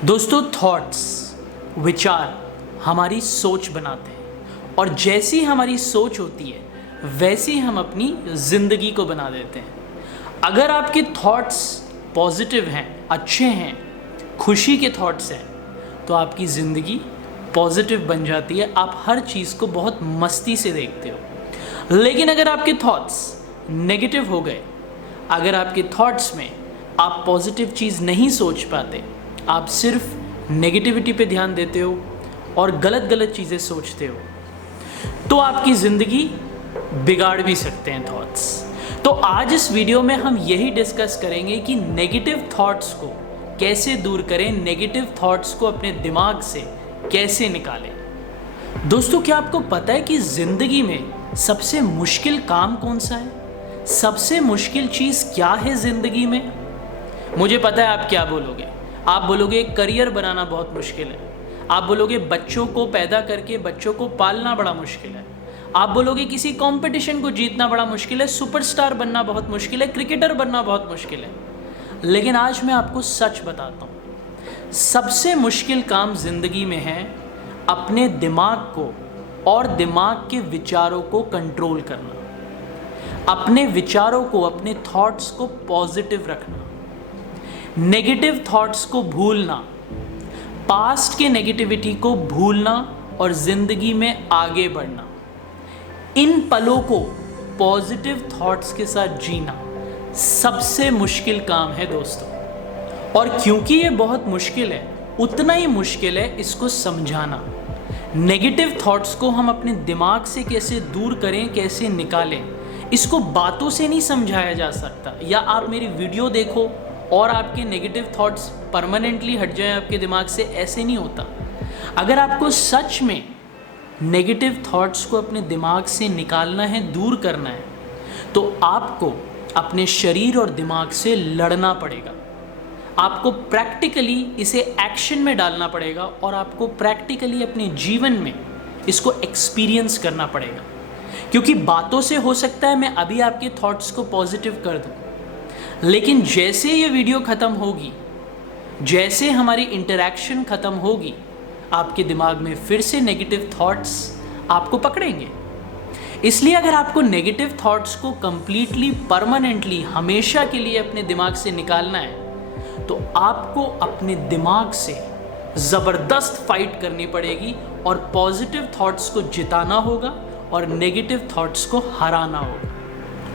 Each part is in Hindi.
दोस्तों, थॉट्स विचार हमारी सोच बनाते हैं और जैसी हमारी सोच होती है वैसी हम अपनी ज़िंदगी को बना देते हैं। अगर आपके थॉट्स पॉजिटिव हैं, अच्छे हैं, खुशी के थॉट्स हैं, तो आपकी ज़िंदगी पॉजिटिव बन जाती है। आप हर चीज़ को बहुत मस्ती से देखते हो। लेकिन अगर आपके थॉट्स नेगेटिव हो गए, अगर आपके थॉट्स में आप पॉजिटिव चीज़ नहीं सोच पाते, आप सिर्फ नेगेटिविटी पे ध्यान देते हो और गलत गलत चीज़ें सोचते हो, तो आपकी ज़िंदगी बिगाड़ भी सकते हैं थॉट्स। तो आज इस वीडियो में हम यही डिस्कस करेंगे कि नेगेटिव थॉट्स को कैसे दूर करें, नेगेटिव थॉट्स को अपने दिमाग से कैसे निकालें। दोस्तों, क्या आपको पता है कि ज़िंदगी में सबसे मुश्किल काम कौन सा है? सबसे मुश्किल चीज़ क्या है ज़िंदगी में? मुझे पता है आप क्या बोलोगे। आप बोलोगे करियर बनाना बहुत मुश्किल है। आप बोलोगे बच्चों को पैदा करके बच्चों को पालना बड़ा मुश्किल है। आप बोलोगे किसी कंपटीशन को जीतना बड़ा मुश्किल है, सुपरस्टार बनना बहुत मुश्किल है, क्रिकेटर बनना बहुत मुश्किल है। लेकिन आज मैं आपको सच बताता हूँ, सबसे मुश्किल काम ज़िंदगी में है अपने दिमाग को और दिमाग के विचारों को कंट्रोल करना, अपने विचारों को, अपने थॉट्स को पॉजिटिव रखना, नेगेटिव थॉट्स को भूलना, पास्ट के नेगेटिविटी को भूलना और ज़िंदगी में आगे बढ़ना। इन पलों को पॉजिटिव थॉट्स के साथ जीना सबसे मुश्किल काम है दोस्तों। और क्योंकि ये बहुत मुश्किल है, उतना ही मुश्किल है इसको समझाना। नेगेटिव थॉट्स को हम अपने दिमाग से कैसे दूर करें, कैसे निकालें, इसको बातों से नहीं समझाया जा सकता। या आप मेरी वीडियो देखो और आपके नेगेटिव थॉट्स परमानेंटली हट जाएं आपके दिमाग से, ऐसे नहीं होता। अगर आपको सच में नेगेटिव थॉट्स को अपने दिमाग से निकालना है, दूर करना है, तो आपको अपने शरीर और दिमाग से लड़ना पड़ेगा। आपको प्रैक्टिकली इसे एक्शन में डालना पड़ेगा और आपको प्रैक्टिकली अपने जीवन में इसको एक्सपीरियंस करना पड़ेगा। क्योंकि बातों से हो सकता है मैं अभी आपके थॉट्स को पॉजिटिव कर दूं, लेकिन जैसे ये वीडियो ख़त्म होगी, जैसे हमारी इंटरैक्शन ख़त्म होगी, आपके दिमाग में फिर से नेगेटिव थॉट्स आपको पकड़ेंगे। इसलिए अगर आपको नेगेटिव थॉट्स को कंप्लीटली, परमानेंटली, हमेशा के लिए अपने दिमाग से निकालना है, तो आपको अपने दिमाग से ज़बरदस्त फाइट करनी पड़ेगी और पॉजिटिव थॉट्स को जिताना होगा और नेगेटिव थॉट्स को हराना होगा।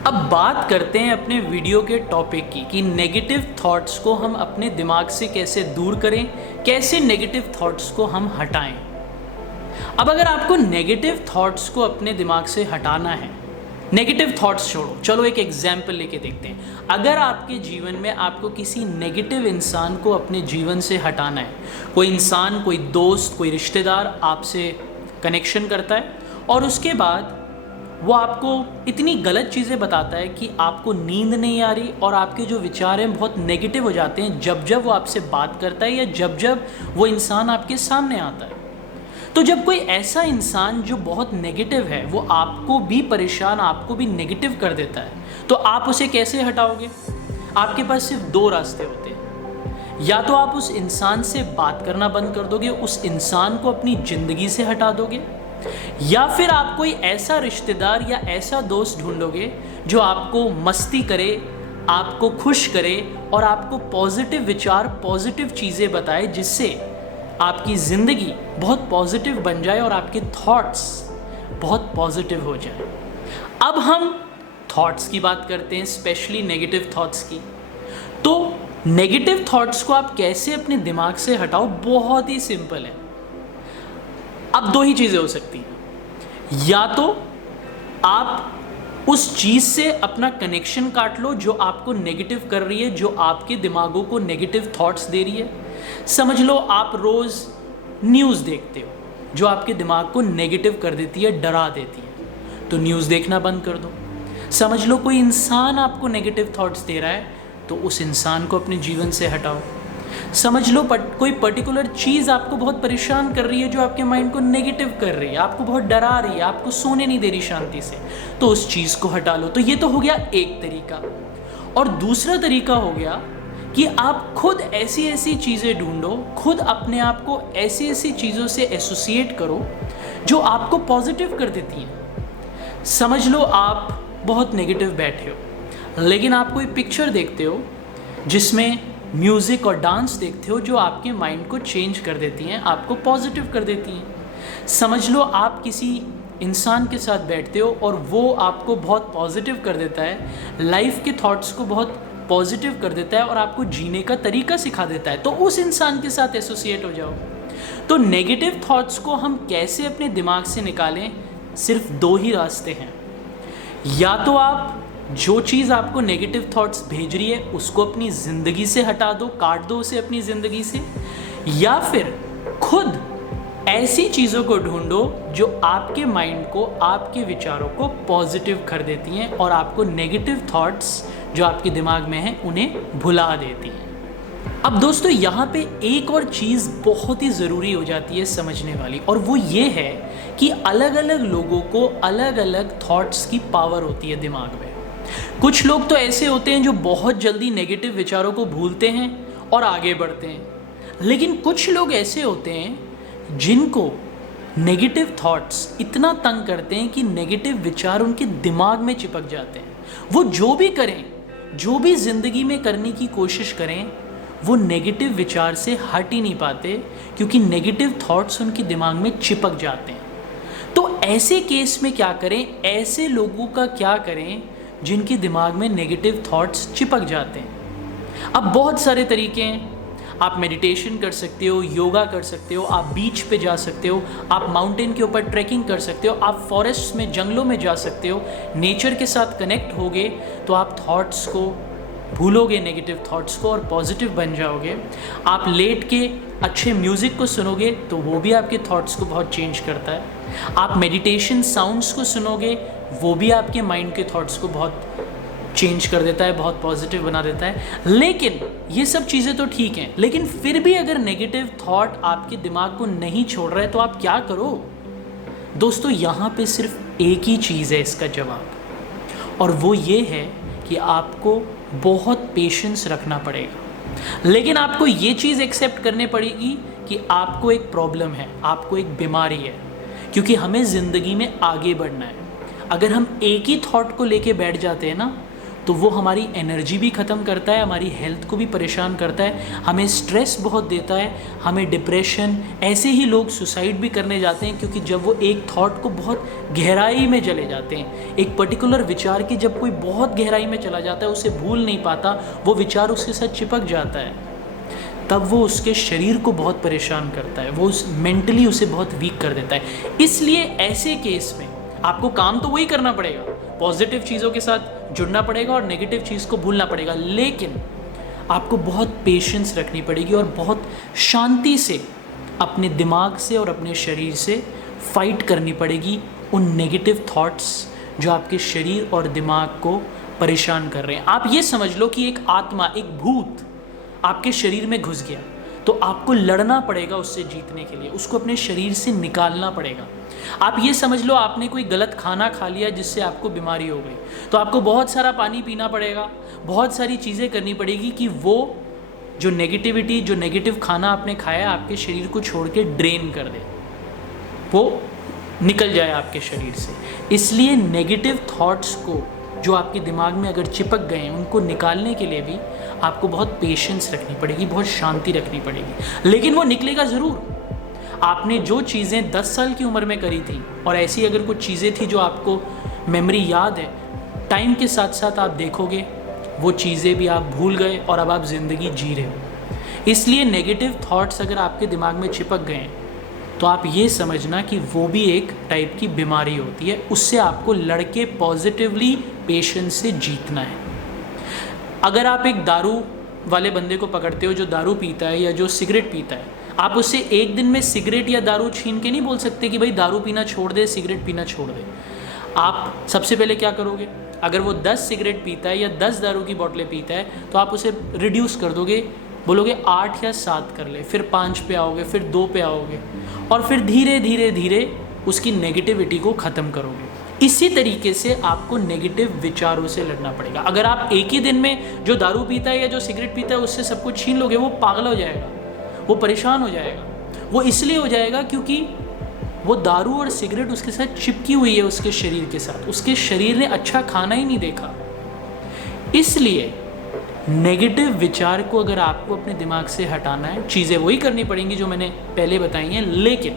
अब बात करते हैं अपने वीडियो के टॉपिक की कि नेगेटिव थॉट्स को हम अपने दिमाग से कैसे दूर करें, कैसे नेगेटिव थॉट्स को हम हटाएं। अब अगर आपको नेगेटिव थॉट्स को अपने दिमाग से हटाना है, नेगेटिव थॉट्स छोड़ो, चलो एक एग्जाम्पल लेके देखते हैं। अगर आपके जीवन में आपको किसी नेगेटिव इंसान को अपने जीवन से हटाना है, कोई इंसान, कोई दोस्त, कोई रिश्तेदार आपसे कनेक्शन करता है और उसके बाद वो आपको इतनी गलत चीज़ें बताता है कि आपको नींद नहीं आ रही और आपके जो विचार हैं बहुत नेगेटिव हो जाते हैं जब जब वो आपसे बात करता है या जब जब वो इंसान आपके सामने आता है। तो जब कोई ऐसा इंसान जो बहुत नेगेटिव है वो आपको भी परेशान, आपको भी नेगेटिव कर देता है, तो आप उसे कैसे हटाओगे? आपके पास सिर्फ दो रास्ते होते हैं। या तो आप उस इंसान से बात करना बंद कर दोगे, उस इंसान को अपनी ज़िंदगी से हटा दोगे, या फिर आप कोई ऐसा रिश्तेदार या ऐसा दोस्त ढूंढोगे जो आपको मस्ती करे, आपको खुश करे और आपको पॉजिटिव विचार, पॉजिटिव चीज़ें बताए, जिससे आपकी ज़िंदगी बहुत पॉजिटिव बन जाए और आपके थॉट्स बहुत पॉजिटिव हो जाए। अब हम थॉट्स की बात करते हैं, स्पेशली नेगेटिव थॉट्स की। तो नेगेटिव थॉट्स को आप कैसे अपने दिमाग से हटाओ? बहुत ही सिंपल है। अब दो ही चीज़ें हो सकती हैं। या तो आप उस चीज़ से अपना कनेक्शन काट लो जो आपको नेगेटिव कर रही है, जो आपके दिमागों को नेगेटिव थॉट्स दे रही है। समझ लो आप रोज़ न्यूज़ देखते हो जो आपके दिमाग को नेगेटिव कर देती है, डरा देती है, तो न्यूज़ देखना बंद कर दो। समझ लो कोई इंसान आपको नेगेटिव थॉट्स दे रहा है, तो उस इंसान को अपने जीवन से हटाओ। समझ लो कोई पर्टिकुलर चीज़ आपको बहुत परेशान कर रही है जो आपके माइंड को नेगेटिव कर रही है, आपको बहुत डरा रही है, आपको सोने नहीं दे रही शांति से, तो उस चीज़ को हटा लो। तो ये तो हो गया एक तरीका। और दूसरा तरीका हो गया कि आप खुद ऐसी ऐसी चीज़ें ढूंढो, खुद अपने आप को ऐसी ऐसी चीज़ों से एसोसिएट करो जो आपको पॉजिटिव कर देती हैं। समझ लो आप बहुत नेगेटिव बैठे हो, लेकिन आप कोई पिक्चर देखते हो जिसमें म्यूज़िक और डांस देखते हो जो आपके माइंड को चेंज कर देती हैं, आपको पॉजिटिव कर देती हैं। समझ लो आप किसी इंसान के साथ बैठते हो और वो आपको बहुत पॉजिटिव कर देता है, लाइफ के थॉट्स को बहुत पॉजिटिव कर देता है और आपको जीने का तरीका सिखा देता है, तो उस इंसान के साथ एसोसिएट हो जाओ। तो नेगेटिव थॉट्स को हम कैसे अपने दिमाग से निकालें? सिर्फ दो ही रास्ते हैं। या तो आप जो चीज़ आपको नेगेटिव थॉट्स भेज रही है उसको अपनी ज़िंदगी से हटा दो, काट दो उसे अपनी ज़िंदगी से, या फिर खुद ऐसी चीज़ों को ढूंढो जो आपके माइंड को, आपके विचारों को पॉजिटिव कर देती हैं और आपको नेगेटिव थॉट्स जो आपके दिमाग में हैं उन्हें भुला देती हैं। अब दोस्तों यहाँ पे एक और चीज़ बहुत ही ज़रूरी हो जाती है समझने वाली, और वो ये है कि अलग अलग लोगों को अलग अलग थॉट्स की पावर होती है दिमाग में। कुछ लोग तो ऐसे होते हैं जो बहुत जल्दी नेगेटिव विचारों को भूलते हैं और आगे बढ़ते हैं, लेकिन कुछ लोग ऐसे होते हैं जिनको नेगेटिव थॉट्स इतना तंग करते हैं कि नेगेटिव विचार उनके दिमाग में चिपक जाते हैं। वो जो भी करें, जो भी ज़िंदगी में करने की कोशिश करें, वो नेगेटिव विचार से हट ही नहीं पाते क्योंकि नेगेटिव थॉट्स उनके दिमाग में चिपक जाते हैं। तो ऐसे केस में क्या करें? ऐसे लोगों का क्या करें जिनके दिमाग में नेगेटिव थॉट्स चिपक जाते हैं? अब बहुत सारे तरीके हैं। आप मेडिटेशन कर सकते हो, योगा कर सकते हो, आप बीच पे जा सकते हो, आप माउंटेन के ऊपर ट्रैकिंग कर सकते हो, आप फॉरेस्ट में, जंगलों में जा सकते हो। नेचर के साथ कनेक्ट होगे तो आप थॉट्स को भूलोगे, नेगेटिव थॉट्स को, और पॉजिटिव बन जाओगे। आप लेट के अच्छे म्यूज़िक को सुनोगे तो वो भी आपके थॉट्स को बहुत चेंज करता है। आप मेडिटेशन साउंड्स को सुनोगे, वो भी आपके माइंड के थॉट्स को बहुत चेंज कर देता है, बहुत पॉजिटिव बना देता है। लेकिन ये सब चीज़ें तो ठीक हैं, लेकिन फिर भी अगर नेगेटिव थॉट आपके दिमाग को नहीं छोड़ रहा है तो आप क्या करो? दोस्तों यहाँ पे सिर्फ एक ही चीज़ है इसका जवाब, और वो ये है कि आपको बहुत पेशेंस रखना पड़ेगा। लेकिन आपको ये चीज़ एक्सेप्ट करनी पड़ेगी कि आपको एक प्रॉब्लम है, आपको एक बीमारी है, क्योंकि हमें ज़िंदगी में आगे बढ़ना है। अगर हम एक ही थॉट को लेके बैठ जाते हैं ना, तो वो हमारी एनर्जी भी ख़त्म करता है, हमारी हेल्थ को भी परेशान करता है, हमें स्ट्रेस बहुत देता है, हमें डिप्रेशन, ऐसे ही लोग सुसाइड भी करने जाते हैं क्योंकि जब वो एक थॉट को बहुत गहराई में चले जाते हैं, एक पर्टिकुलर विचार की जब कोई बहुत गहराई में चला जाता है, उसे भूल नहीं पाता, वो विचार उसके साथ चिपक जाता है, तब वो उसके शरीर को बहुत परेशान करता है, वो मेंटली उसे बहुत वीक कर देता है। इसलिए ऐसे केस में आपको काम तो वही करना पड़ेगा, पॉजिटिव चीज़ों के साथ जुड़ना पड़ेगा और नेगेटिव चीज़ को भूलना पड़ेगा, लेकिन आपको बहुत पेशेंस रखनी पड़ेगी और बहुत शांति से अपने दिमाग से और अपने शरीर से फाइट करनी पड़ेगी उन नेगेटिव थॉट्स जो आपके शरीर और दिमाग को परेशान कर रहे हैं। आप ये समझ लो कि एक आत्मा, एक भूत आपके शरीर में घुस गया, तो आपको लड़ना पड़ेगा उससे जीतने के लिए, उसको अपने शरीर से निकालना पड़ेगा। आप ये समझ लो आपने कोई गलत खाना खा लिया जिससे आपको बीमारी हो गई, तो आपको बहुत सारा पानी पीना पड़ेगा, बहुत सारी चीज़ें करनी पड़ेगी कि वो जो नेगेटिविटी, जो नेगेटिव खाना आपने खाया आपके शरीर को छोड़ के ड्रेन कर दे, वो निकल जाए आपके शरीर से। इसलिए नेगेटिव थॉट्स को जो आपके दिमाग में अगर चिपक गए हैं उनको निकालने के लिए भी आपको बहुत पेशेंस रखनी पड़ेगी, बहुत शांति रखनी पड़ेगी, लेकिन वो निकलेगा ज़रूर। आपने जो चीज़ें 10 साल की उम्र में करी थी और ऐसी अगर कुछ चीज़ें थी जो आपको मेमोरी याद है, टाइम के साथ साथ आप देखोगे वो चीज़ें भी आप भूल गए और अब आप ज़िंदगी जी रहे हो। इसलिए नेगेटिव थॉट्स अगर आपके दिमाग में चिपक गए तो आप ये समझना कि वो भी एक टाइप की बीमारी होती है, उससे आपको लड़के पॉजिटिवली पेशेंस से जीतना है। अगर आप एक दारू वाले बंदे को पकड़ते हो जो दारू पीता है या जो सिगरेट पीता है, आप उससे एक दिन में सिगरेट या दारू छीन के नहीं बोल सकते कि भाई दारू पीना छोड़ दे, सिगरेट पीना छोड़ दे। आप सबसे पहले क्या करोगे? अगर वो 10 सिगरेट पीता है या 10 दारू की बोतलें पीता है तो आप उसे रिड्यूस कर दोगे, बोलोगे 8 या 7 कर ले, फिर 5 पे आओगे, फिर 2 पे आओगे और फिर धीरे धीरे धीरे उसकी नेगेटिविटी को ख़त्म करोगे। इसी तरीके से आपको नेगेटिव विचारों से लड़ना पड़ेगा। अगर आप एक ही दिन में जो दारू पीता है या जो सिगरेट पीता है उससे सब कुछ छीन लोगे, वो पागल हो जाएगा, वो परेशान हो जाएगा। वो इसलिए हो जाएगा क्योंकि वो दारू और सिगरेट उसके साथ चिपकी हुई है, उसके शरीर के साथ। उसके शरीर ने अच्छा खाना ही नहीं देखा। इसलिए नेगेटिव विचार को अगर आपको अपने दिमाग से हटाना है, चीज़ें वही करनी पड़ेंगी जो मैंने पहले बताई हैं, लेकिन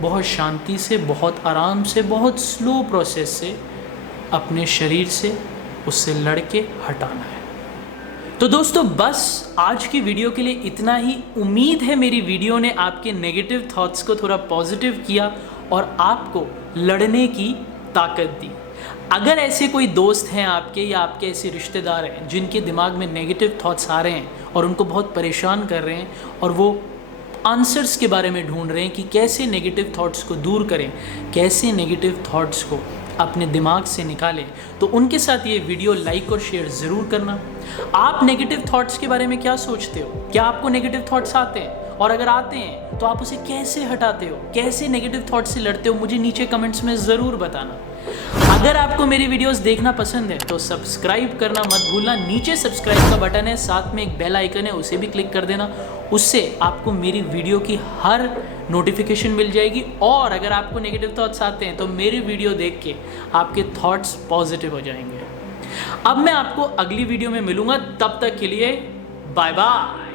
बहुत शांति से, बहुत आराम से, बहुत स्लो प्रोसेस से अपने शरीर से उससे लड़के हटाना है। तो दोस्तों बस आज की वीडियो के लिए इतना ही। उम्मीद है मेरी वीडियो ने आपके नेगेटिव थॉट्स को थोड़ा पॉजिटिव किया और आपको लड़ने की ताकत दी। अगर ऐसे कोई दोस्त हैं आपके या आपके ऐसे रिश्तेदार हैं जिनके दिमाग में नेगेटिव थॉट्स आ रहे हैं और उनको बहुत परेशान कर रहे हैं और वो आंसर्स के बारे में ढूंढ रहे हैं कि कैसे नेगेटिव थॉट्स को दूर करें, कैसे नेगेटिव थॉट्स को अपने दिमाग से निकालें, तो उनके साथ ये वीडियो लाइक और शेयर ज़रूर करना। आप नेगेटिव थॉट्स के बारे में क्या सोचते हो? क्या आपको नेगेटिव थॉट्स आते हैं? और अगर आते हैं तो आप उसे कैसे हटाते हो, कैसे नेगेटिव थॉट्स से लड़ते हो, मुझे नीचे कमेंट्स में ज़रूर बताना। अगर आपको मेरी वीडियोस देखना पसंद है तो सब्सक्राइब करना मत भूलना। नीचे सब्सक्राइब का बटन है, साथ में एक बेल आइकन है, उसे भी क्लिक कर देना। उससे आपको मेरी वीडियो की हर नोटिफिकेशन मिल जाएगी। और अगर आपको नेगेटिव थॉट्स आते हैं तो मेरी वीडियो देख के आपके थॉट्स पॉजिटिव हो जाएंगे। अब मैं आपको अगली वीडियो में मिलूंगा, तब तक के लिए बाय बाय।